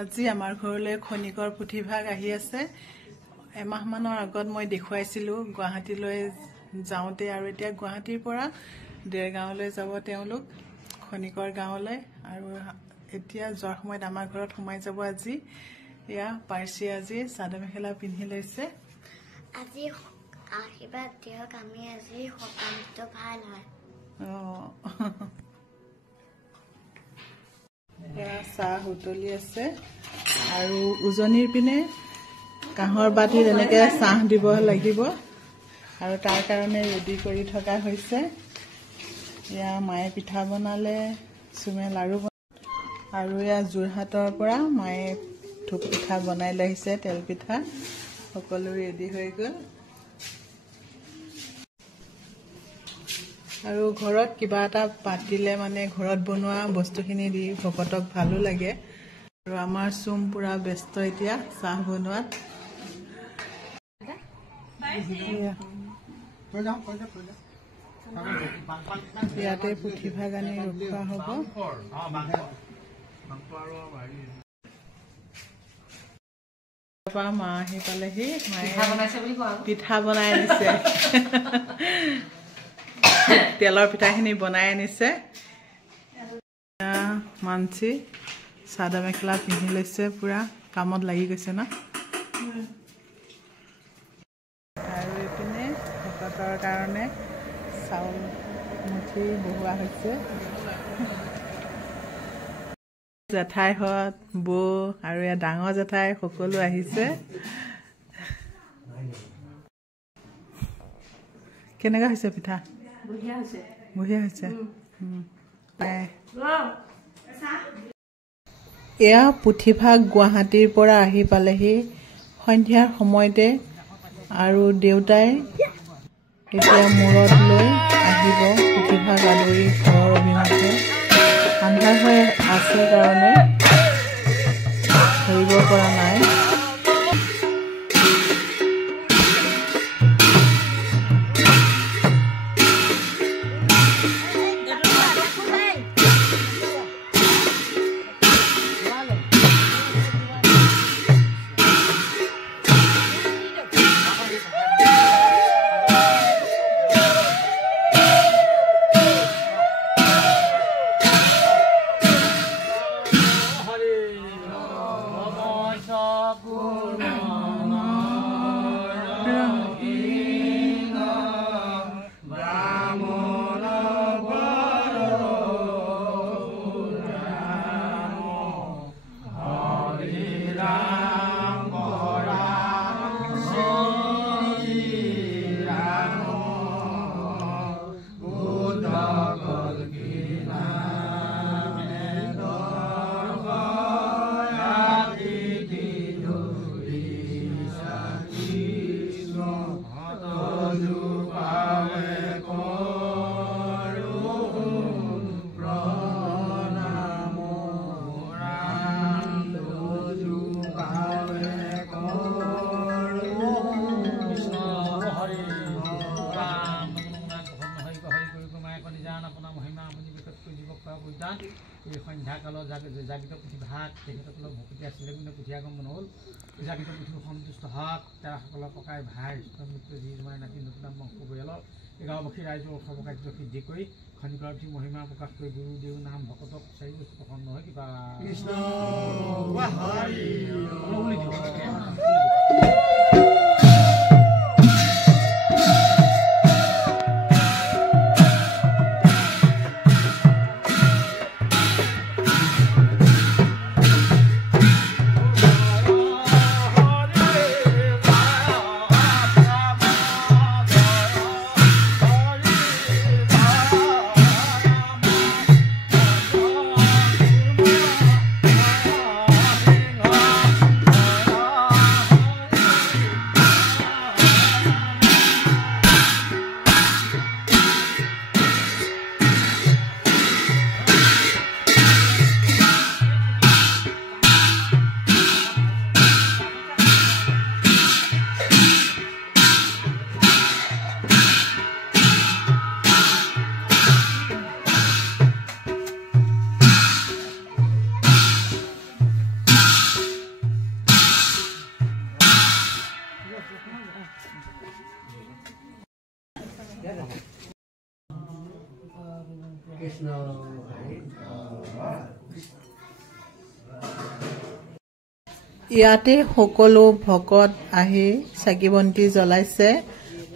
আজি আমাৰ ঘৰলৈ খনিকৰ পুথিভাগ আহি আছে। এমাহ মানৰ আগত মই দেখুৱাইছিলোঁ গুৱাহাটীলৈ যাওঁতে, আৰু এতিয়া গুৱাহাটীৰ পৰা দেৰগাঁৱলৈ যাব তেওঁলোক, খনিকৰ গাঁৱলৈ। আৰু এতিয়া যোৱাৰ সময়ত আমাৰ ঘৰত সোমাই যাব আজি। এয়া পাৰ্চি আজি চাদৰ মেখেলা পিন্ধি লৈছে। আজি আশীৰ্বাদ দিয়ক, আমি আজি সকামটো ভাল হয়। চাহ উতলি আছে আৰু উজনিৰ পিনে কাঁহৰ বাটিত এনেকে চাহ দিব লাগিব, আৰু তাৰ কাৰণে ৰেডি কৰি থকা হৈছে। এয়া মায়ে পিঠা বনালে, চুমে লাড়ু আৰু এয়া যোৰহাটৰ পৰা মায়ে ধূপ পিঠা বনাই লৈ আহিছে, তেল পিঠা। সকলো ৰেডি হৈ গ'ল। আৰু ঘৰত কিবা এটা পাতিলে মানে ঘৰত বনোৱা বস্তুখিনি দি ভকতক ভালো লাগে। আৰু আমাৰ চুম পুৰা ব্যস্ত এতিয়া চাহ বনোৱাত। ইয়াতে পুথিভাগ আনি ৰখোৱা হ'ব। মা আহি পালেহি, মায়ে পিঠা বনাই আনিছে। তেলৰ পিঠাখিনি বনাই আনিছে। মানসি চাদৰ মেখেলা পিন্ধি লৈছে, পুৰা কামত লাগি গৈছে ন। আৰু এইপিনে ভকতৰ কাৰণে চাউল মুঠি বহোৱা হৈছে। জেঠাইহঁত, বৌ আৰু ইয়াৰ ডাঙৰ জেঠাই সকলো আহিছে। কেনেকুৱা হৈছে পিঠা? বঢ়িয়া হৈছে। এয়া পুথিভাগ গুৱাহাটীৰ পৰা আহি পালেহি সন্ধিয়াৰ সময়তে, আৰু দেউতাই এতিয়া মূৰত লৈ আহিব পুথিভাগ আদৰি ঘৰৰ অভিমুখে। আন্ধাৰ হৈ আছে কাৰণে ধৰিব পৰা নাই। সন্ধ্যাকালৰ জাগৃত পুথিভাগ তেখেতসকলৰ ভকতি আছিলে, কিন্তু পুথিয়াগমন হ'ল। জাগৃত পুথি সন্তুষ্ট হওক, তেওঁসকলৰ ককাই ভাই মিত্ৰ যি জমাই নাতি নতুন বংশ পৰিয়ালৰ গাঁওবাসী ৰাইজৰ উৎসৱ কাৰ্য সিদ্ধি কৰি খনিকৰ পুথি মহিমা প্ৰকাশ কৰি গুৰু দেউ নাম ভকতক চাৰি বস্তু প্ৰসন্ন হয়। কিবা ইয়াতে সকলো ভকত আহি চাকি বন্তি জ্বলাইছে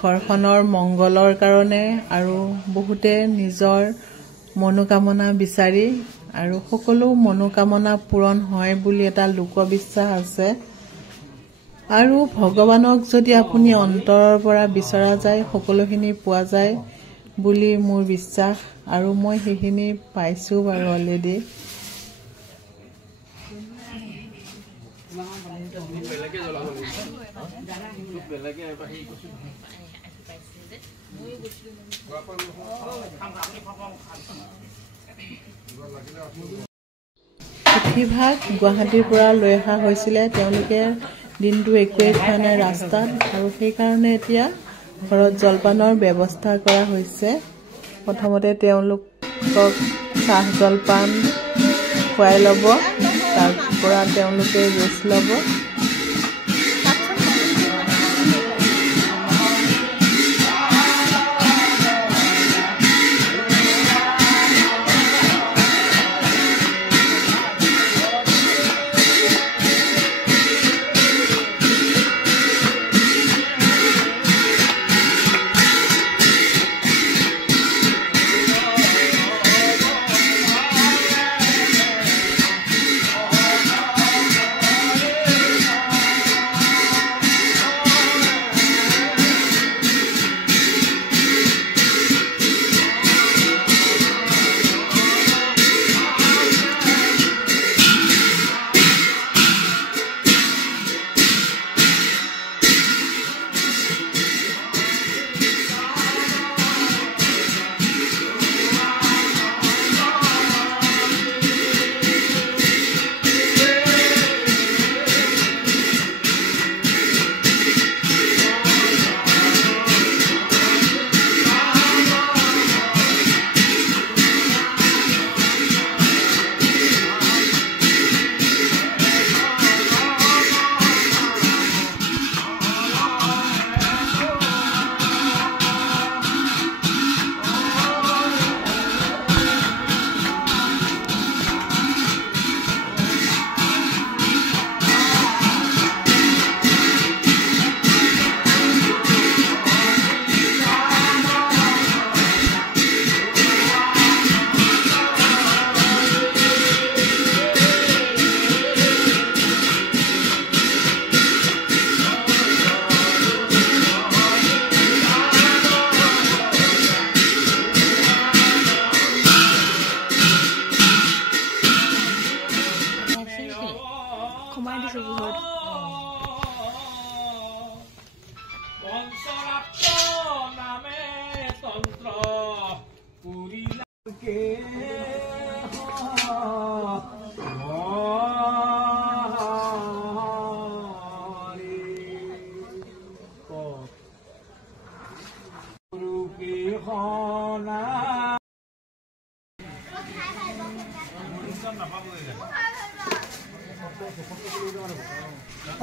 ঘৰখনৰ মংগলৰ কাৰণে আৰু বহুতে নিজৰ মনোকামনা বিচাৰি আৰু সকলো মনোকামনা পূৰণ হয় বুলি এটা লোকবিশ্বাস আছে আৰু ভগৱানক যদি আপুনি অন্তৰৰ পৰা বিচৰা যায় সকলোখিনি পোৱা যায় বুলি মোৰ বিশ্বাস আৰু মই সেইখিনি পাইছো বাৰু অলৰেডি পুথিভাগ গুৱাহাটীৰ পৰা লৈ অহা হৈছিলে তেওঁলোকে দিনটো একোৱেই খোৱা নাই ৰাস্তাত আৰু সেইকাৰণে এতিয়া ঘৰত জলপানৰ ব্যৱস্থা কৰা হৈছে প্ৰথমতে তেওঁলোকক চাহ জলপান খুৱাই ল'ব তাৰ পৰা তেওঁলোকে ৰেষ্ট ল'ব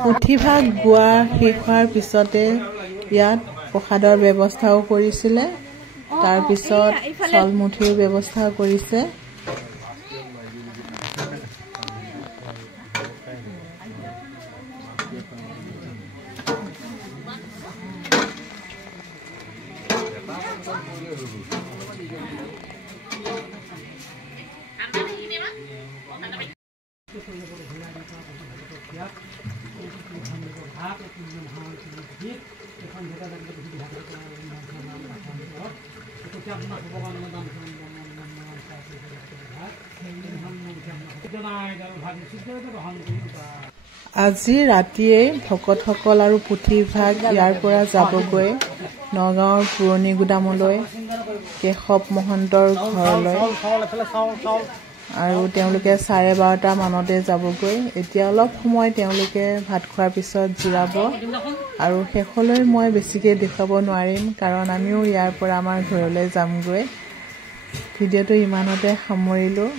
পুথিভাগ গোৱা শেষ হোৱাৰ পিছতে ইয়াত প্ৰসাদৰ ব্যৱস্থাও কৰিছিলে তাৰ পিছত চলমুঠিৰ ব্যৱস্থা কৰিছে আজি ৰাতিয়ে ভকতসকল আৰু পুথিভাগ ইয়াৰ পৰা যাবগৈ নগাঁৱৰ পুৰণি গুদামলৈ কেশৱ মহন্তৰ ঘৰলৈ আৰু তেওঁলোকে 12:30 মানতে যাবগৈ এতিয়া অলপ সময় তেওঁলোকে ভাত খোৱাৰ পিছত জিৰাব আৰু শেষলৈ মই বেছিকৈ দেখুৱাব নোৱাৰিম কাৰণ আমিও ইয়াৰ পৰা আমাৰ ঘৰলৈ যামগৈ ভিডিঅ'টো ইমানতে সামৰিলোঁ